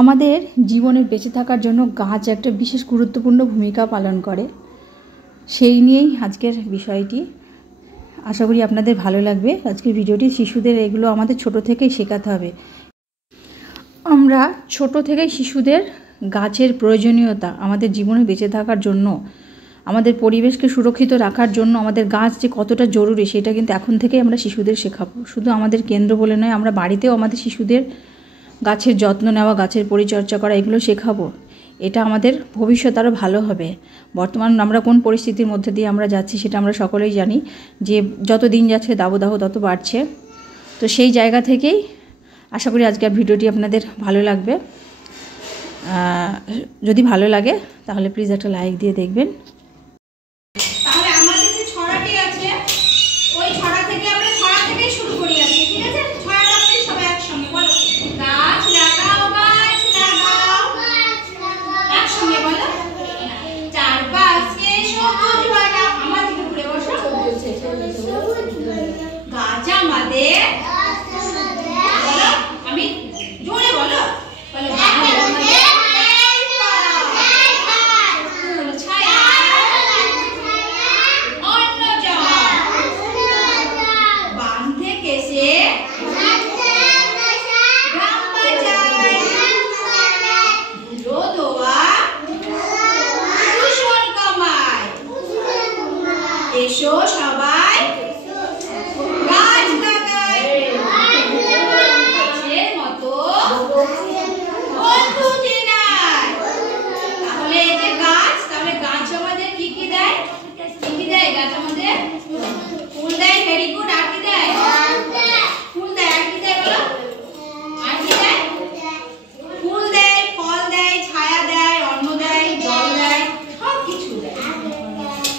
আমাদের জীবনে বেঁচে থাকার জন্য গাছ একটা বিশেষ গুরুত্বপূর্ণ ভূমিকা পালন করে। সেই নিয়েই আজকের বিষয়টি। আশা করি আপনাদের ভালো লাগবে আজকের ভিডিওটি। শিশুদের এগুলো আমাদের ছোট থেকেই শেখাতে হবে। আমরা ছোট থেকেই শিশুদের গাছের প্রয়োজনীয়তা, আমাদের জীবনে বেঁচে থাকার জন্য, আমাদের পরিবেশকে সুরক্ষিত রাখার জন্য আমাদের গাছ যে কতটা জরুরি সেটা কিন্তু এখন থেকেই আমরা শিশুদের শেখাবো। শুধু আমাদের কেন্দ্র বলে নয়, আমরা বাড়িতেও আমাদের শিশুদের গাছের যত্ন নেওয়া, গাছের পরিচর্যা করা এগুলো শেখাবো। এটা আমাদের ভবিষ্যৎ আরও ভালো হবে। বর্তমান আমরা কোন পরিস্থিতির মধ্যে দিয়ে আমরা যাচ্ছি সেটা আমরা সকলেই জানি, যে যত দিন যাচ্ছে দাবদাহ তত বাড়ছে। তো সেই জায়গা থেকেই আশা করি আজকের ভিডিওটি আপনাদের ভালো লাগবে। যদি ভালো লাগে তাহলে প্লিজ একটা লাইক দিয়ে দেখবেন। তাহলে আমাদের যে ছড়াটি আছে ওই ছড়া থেকে আমরা ছড়া থেকে শুরু করি আজকে, ঠিক আছে? ছড়াটা আপনি সবাই একসঙ্গে বলো, গাছ লাগাও গাছ লাগাও গাছ লাগাও, একসঙ্গে বলো, চারপাশে সবুজ বানাও। আমার দিকে ঘুরে বসো, গাছ আমাদের, বলো আমি জোরে বলো, বলো গাছ আমাদের এসো সবাই গাছ লাগাই, গাছের মতো বন্ধু চেনাই। তাহলে এই যে গাছ, তাহলে গাছ আমাদের কি কি দেয়? কি কি দেয় গাছ আমাদের? ফুল দেয়, ভেরি গুড। আর কি দেয়? ফুল দেয়। আর কি দেয় বলো? আর কি দেয়? ফুল দেয়, ফল দেয়, ছায়া দেয়, অন্ন দেয়, জল দেয়, সব কিছু দেয়।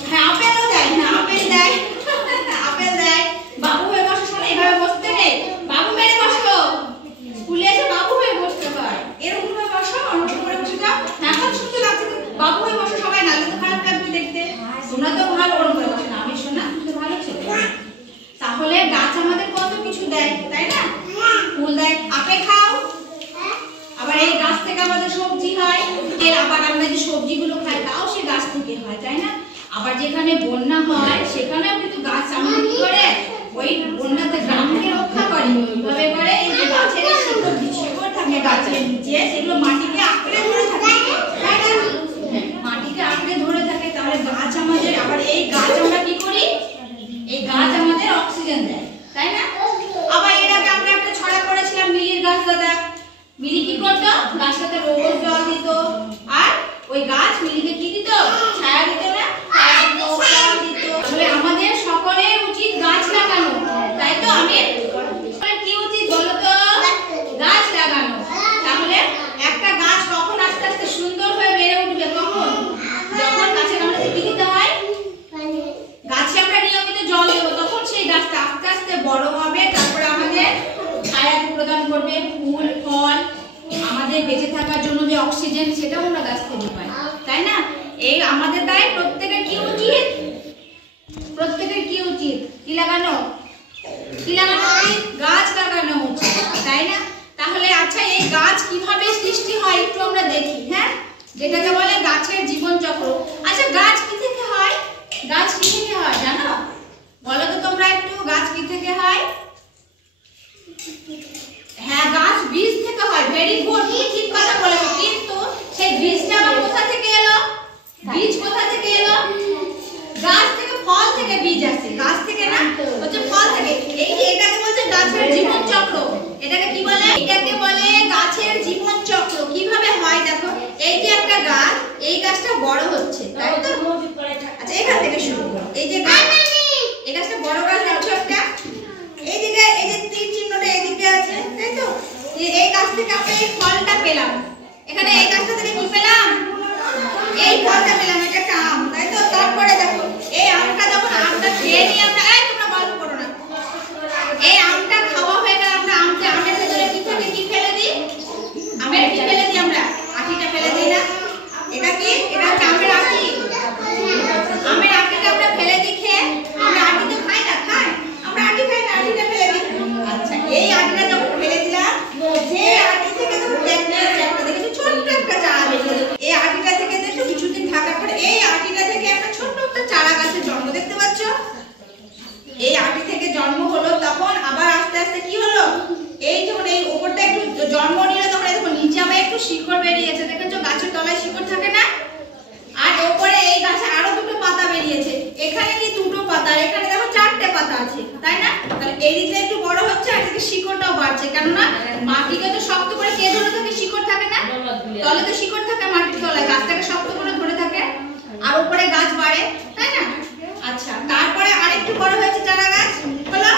হ্যাঁ, আপেলও দেয়। হ্যাঁ, আপেল দেয়, আপেল দেয়। বাবু হয়ে বসো, শোনো, এভাবে বসতে নেই, বাবু মেরে বসো। স্কুলে এসে বাবু হয়ে বসতে হয়, এরকম ভাবে বসো, অন্য করে বসে যাও। এখন সুন্দর লাগছে, বাবু হয়ে বসো সবাই, নাহলে তো খারাপ লাগবে দেখতে। তোমরা তো ভালো ওরকম করে বসো না, আমি শোনা তো ভালো ছেলে। তাহলে গাছ আমাদের কত কিছু দেয়, তাই না? ফুল দেয়, আপেল খাও, আবার এই গাছ থেকে আমাদের সবজি হয়, আবার আমরা যে সবজিগুলো খাই তাও সে গাছ থেকে হয়, তাই না? আবার যেখানে বন্যা হয় সেখানেও কিন্তু গাছ আমাদের কি করে, ওই বন্যাতে গ্রামকে রক্ষা করে। কিভাবে করে? এই যে গাছের শিকড় থাকে গাছের নিচে, সেগুলো মাটিকে আঁকড়ে ধরে থাকে, তাই না? মাটিকে আঁকড়ে ধরে থাকে। তাহলে গাছ আমাদের, আবার এই গাছ আমরা কি করি, এই গাছ আমাদের অক্সিজেন দেয়, তাই না? আবার এর আগে আমরা একটা ছড়া করেছিলাম মিলির গাছ দাদা। মিলি কি করতো? গাছটাতে রোজ জল দিত, আর ওই গাছ মিলিকে কি দিত? ছায়া দিত না? ছায়া দিত, ফল দিত। তাহলে আমাদের সকলের উচিত গাছ লাগানো, তাই তো? আমি কি উচিত বলো তো? গাছ লাগানো। তাহলে একটা গাছ কখন আস্তে আস্তে সুন্দর হয়ে বেড়ে উঠবে? কখন? যখন গাছের আমরা কি দিতে হয়, গাছে আমরা নিয়মিত জল দেবো, তখন সেই গাছটা আস্তে আস্তে বড় হবে, তারপরে আমাদের ছায়া প্রদান করবে, ফুল ফল, আমাদের বেঁচে থাকার জন্য যে অক্সিজেন সেটাও আমরা গাছ থেকে পাই, তাই না? এই আমাদের তাই প্রত্যেকের কি উচিত? প্রত্যেকের কি উচিত? কি লাগানো? কি লাগানো উচিত? গাছ লাগানো উচিত, তাই না? তাহলে আচ্ছা, এই গাছ কিভাবে সৃষ্টি হয় একটু আমরা দেখি, হ্যাঁ? যেটাকে বলে গাছের জীবন চক্র। আচ্ছা, গাছ কি থেকে হয়? গাছ কি থেকে হয় জানো? বলো তো তোমরা একটু, গাছ কি থেকে হয়? হ্যাঁ, গাছ বীজ থেকে হয়। ভেরি গুড, ঠিক কথা বলেছো। কিন্তু সেই বীজটা আবার কোথা থেকে এলো? বীজ কোথা থেকে এলো? গাছ থেকে, ফল থেকে বীজ আসে, গাছ থেকে না, হচ্ছে ফল থেকে। এই যে এটাকে বলছে গাছের জীবন চক্র। এটাকে কি বলে? এটাকে বলে গাছের জীবন চক্র। কিভাবে হয় দেখো, এই যে একটা গাছ, এই গাছটা বড় হচ্ছে, তাই তো? আচ্ছা, এখান থেকে শুরু করো। এই যে গাছ, এই গাছটা বড় গাছ দেখছো একটা, এইদিকে এই যে তীর চিহ্নটা এইদিকে আছে, তাই তো? এই গাছ থেকে আমরা এই ফলটা পেলাম, এখানে এই গাছটা থেকে কি পেলাম? এই ফলটা পেলাম, এটা একটা আম, তাই তো? তারপরে দেখো, এই আমটা যখন আমটা খেয়ে নিয়ে আমরা, এই তোমরা গল্প করো না, এই আমটা খাওয়া হয়ে গেল, আমরা আমটা, আমের ভেতরে কি থাকে? কি ফেলে দিই? আমের কি ফেলে দিই আমরা? আঠিটা ফেলে দিই না? এটা কি? এটা হচ্ছে আমের আঠি। আমের আঠিটা আমরা ফেলে দিই খেয়ে, আমরা আঠি তো খাই না, খাই আমরা আঠি খাই না, আঠিটা ফেলে দিই। আচ্ছা, এই আঠিটা যখন ফেলে দিলাম, যে আঠি থেকে তো দেখতে শিকড় বেরিয়েছে, দেখেছো গাছের তলায় শিকড় থাকে না? আর ওপরে এই গাছে আরো দুটো পাতা বেরিয়েছে, এখানে কি দুটো পাতা, এখানে দেখো চারটে পাতা আছে, তাই না? তাহলে এই দিকে একটু বড় হচ্ছে আর এদিকে শিকড়টাও বাড়ছে, কেননা মাটিকে তো শক্ত করে কে ধরে থাকে? শিকড় থাকে না? তলে তো শিকড় থাকে, মাটির তলায় গাছটাকে শক্ত করে ধরে থাকে, আর উপরে গাছ বাড়ে, তাই না? আচ্ছা, তারপরে আরেকটু বড় হয়েছে চারা গাছ হলো,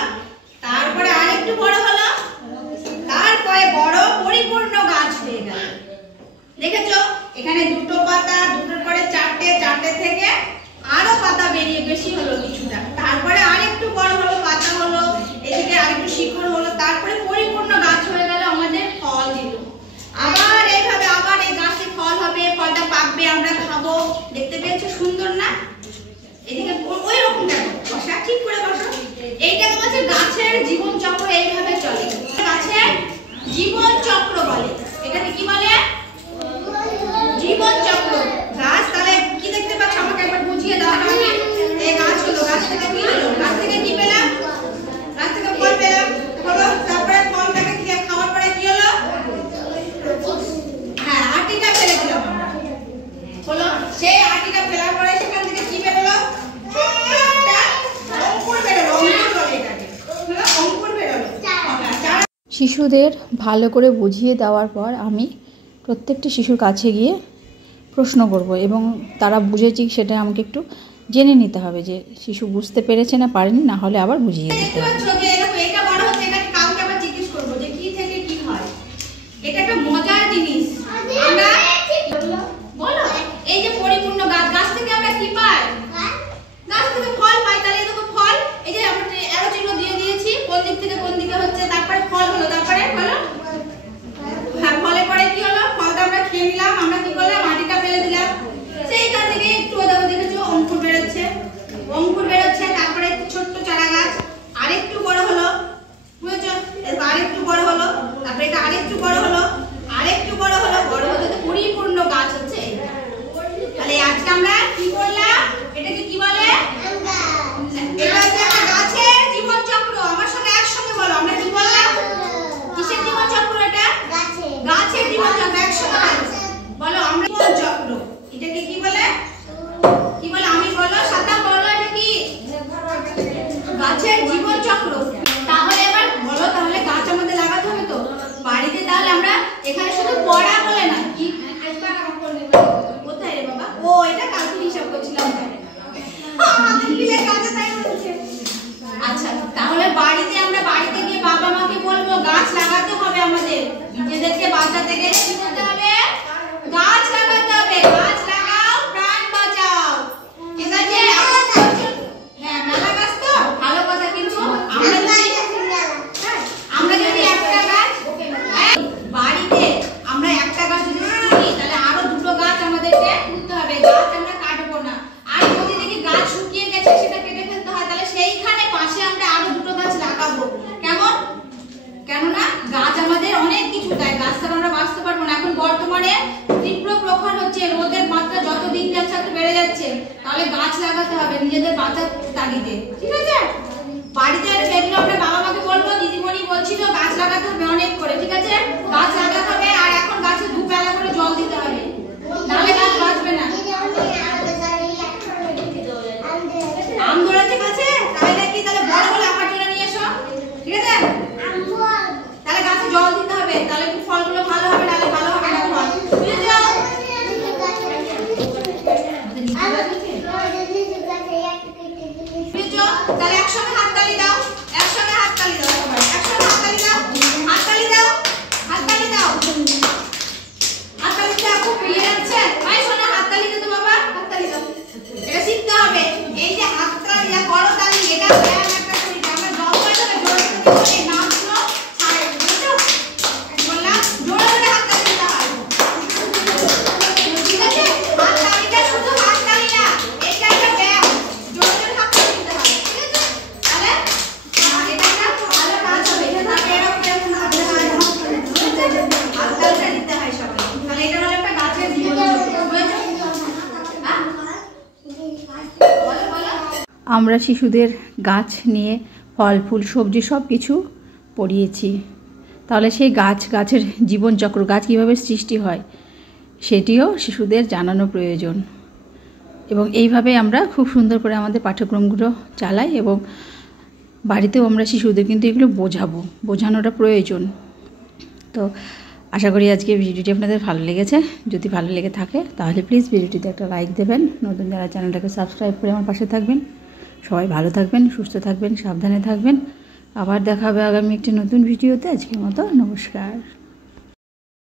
তারপরে আরেকটু বড় হলো, তারপরে বড় পরিপূর্ণ গাছ হয়ে গেল। দেখেছো এখানে দুটো পাতা, দুটোর পরে চারটে, চারটে থেকে আরো পাতা বেরিয়ে বেশি হলো কিছুটা, তারপরে আরেকটু বড় হলো, পাতা হলো, এদিকে আরেকটু শিকড় হলো, তারপরে পরিপূর্ণ গাছ হয়ে গেল, আমাদের ফল দিল। আবার এইভাবে আবার এই গাছে ফল হবে, ফলটা পাকবে, আমরা খাবো। দেখতে পেয়েছো সুন্দর না? এদিকে ওই রকম দেখো, বসা ঠিক করে বসো। এইটাকে বলছে গাছের জীবন চক্র, এইভাবে চলে। গাছের জীবন চক্র বলে, এটাকে কি বলে? জীবন চক্র। গাছ তাহলে কি দেখতে পাচ্ছ? আমাকে একবার বুঝিয়ে দাও। আমি এই গাছ হলো, গাছ থেকে কি হলো? গাছ থেকে কি পেলাম? গাছ থেকে ফল পেলাম, হলো, তারপরে ফলটাকে কি খাওয়ার পরে কি হলো? হ্যাঁ, আটিটা ফেলে দিলাম আমরা, হলো, সেই আটিটা ফেলার পরে সেখান থেকে কি বেরোলো? অঙ্কুর বেরোলো, অঙ্কুর বলে এটাকে, হলো, অঙ্কুর বেরোলো। শিশুদের ভালো করে বুঝিয়ে দেওয়ার পর আমি প্রত্যেকটি শিশুর কাছে গিয়ে প্রশ্ন করব এবং তারা বুঝেছি সেটা আমাকে একটু জেনে নিতে হবে যে শিশু বুঝতে পেরেছে না পারেনি, না হলে আবার বুঝিয়ে দিতে হবে। এটা বড় হচ্ছে, এখানে কাউকে আবার জিজ্ঞেস করবো যে কি থেকে কি হয়। এটা একটা মজার জিনিস। আমরা বলো, এই যে পরিপূর্ণ গাছ, গাছ থেকে আমরা কি পাই? গাছ থেকে ফল পাই। তাহলে এই দেখো ফল, এই যে আমরা অ্যারো চিহ্ন দিয়ে দিয়েছি, কোন দিক থেকে কোন দিকে হচ্ছে, তারপরে ফল হলো, তারপরে বলো, হ্যাঁ, ফলে পরে কি হলো? ফলটা আমরা খেয়ে নিলাম, আমরা কি করলাম? মাটিটা ফেলে দিলাম, সেইখান থেকে একটু দেখেছো অঙ্কুর বেরোচ্ছে, অঙ্কুর বেরোচ্ছে, তারপরে ছোট্ট চারা গাছ আরেকটু বড় হলো, বুঝেছো? আরেকটু বড় হলো, তারপরে এটা আরেকটু বড় হলো, আরেকটু বড় হলো, বড় হতে তো পরিপূর্ণ গাছ হচ্ছে। তাহলে আজকে আমরা কি করলাম? এটাকে কি বলে? এটা হচ্ছে একটা গাছের জীবন চক্র। আমার সঙ্গে একসঙ্গে বলো, আমরা কি বললাম? কিসের জীবন চক্র এটা? গাছের জীবন চক্র। একসঙ্গে বলো, আমরা জীবন চক্র। এটাকে কি বলে? কি বলে? আমি বলো, সাদা বলো, এটা কি? গাছের জীবন চক্র। তাহলে এবার বলো, তাহলে গাছ আমাদের লাগাতে হবে তো বাড়িতে। তাহলে আমরা এখানে শুধু পড়া বলে না, কি কোথায় রে বাবা? ও, এটা কালকে হিসাব করছিলাম। আচ্ছা, তাহলে বাড়িতে আমরা বাড়িতে গিয়ে বাবা মাকে বলবো গাছ লাগাতে হবে। আমাদের নিজেদেরকে বাঁচাতে গেলে কি করতে হবে? গাছ লাগাতে হবে। গাছ লাগাও, প্রাণ বাঁচাও। ঠিক আছে? হ্যাঁ, মেলা গাছ তো ভালো কথা, কিন্তু আমরা যদি একটা গাছ বাড়িতে আমরা একটা গাছ যদি তুলি, তাহলে আরো দুটো গাছ আমাদেরকে তুলতে হবে। গাছ আমরা কাটবো না। আর যদি দেখি গাছ শুকিয়ে গেছে, সেটা কেটে ফেলতে হয়, তাহলে সেইখানে পাশে আমরা আরো দুটো গাছ লাগাবো। কেমন? কেননা গাছ আমাদের অনেক কিছু দেয়, গাছ ছাড়া আমরা বাঁচতে পারবো না। এখন বর্তমানে তীব্র প্রখর হচ্ছে, রোদের মাত্রা যত দিন যাচ্ছে তত বেড়ে যাচ্ছে, তাহলে গাছ লাগাতে হবে নিজেদের বাঁচার তাগিদে। ঠিক আছে? বাড়িতে এগুলো আমরা বাবা মাকে বলবো। দিদিমণি বলছিল গাছ লাগাতে হবে অনেক করে। ঠিক আছে? গাছ লাগাতে হবে, আর এখন গাছে দুবেলা করে জল দিতে হবে, নাহলে গাছ বাঁচবে না। আম ধরেছে গাছে, তাই নাকি? তাহলে বড় হলে আমার জন্য নিয়ে এসো। ঠিক আছে? তাহলে গাছে জল দিতে হবে, তাহলে কি ফলগুলো ভালো হবে, নাহলে ভালো হবে না ফল। বুঝেছো? তাহলে একসঙ্গে হাততালি দাও, একসঙ্গে হাততালি দাও, সবাই একসঙ্গে হাততালি দাও, হাততালি দাও, হাততালি দাও, হাততালি দাও। খুব প্রিয় লাগছে ভাই, শোনা হাততালি দাও তো বাবা, হাততালি দাও। এটা শিখতে হবে, এই যে হাততালি আর করতালি, এটা ব্যায়াম একটা করি। আমরা জব করতে হবে, জোরে জোরে নামগুলো ছাড়ে, বুঝছো? বললাম জোরে জোরে হাততালি দিতে হয়। ঠিক আছে? হাততালিটা শুধু হাততালি না, এটা একটা ব্যায়াম, জোরে জোরে হাততালি দিতে হয়। ঠিক আছে? তাহলে এটা একটা ভালো কাজ হবে। এটা তাকে এরকম হাততালিটা দিতে হয় সবাই। তাহলে এটা হলো একটা গাছের জীবন চক্র। বুঝেছো? হ্যাঁ, বলো বলো। আমরা শিশুদের গাছ নিয়ে ফল ফুল সবজি সব কিছু পড়িয়েছি। তাহলে সেই গাছের জীবনচক্র, গাছ কীভাবে সৃষ্টি হয় সেটিও শিশুদের জানানো প্রয়োজন। এবং এইভাবে আমরা খুব সুন্দর করে আমাদের পাঠ্যক্রমগুলো চালাই এবং বাড়িতেও আমরা শিশুদের কিন্তু এগুলো বোঝানোটা প্রয়োজন। তো আশা করি আজকে ভিডিওটি আপনাদের ভালো লেগেছে। যদি ভালো লেগে থাকে তাহলে প্লিজ ভিডিওটিতে একটা লাইক দেবেন। নতুন যারা চ্যানেলটাকে সাবস্ক্রাইব করে আমার পাশে থাকবেন। সবাই ভালো থাকবেন, সুস্থ থাকবেন, সাবধানে থাকবেন। আবার দেখা হবে আগামী একটি নতুন ভিডিওতে। আজকের মতো নমস্কার।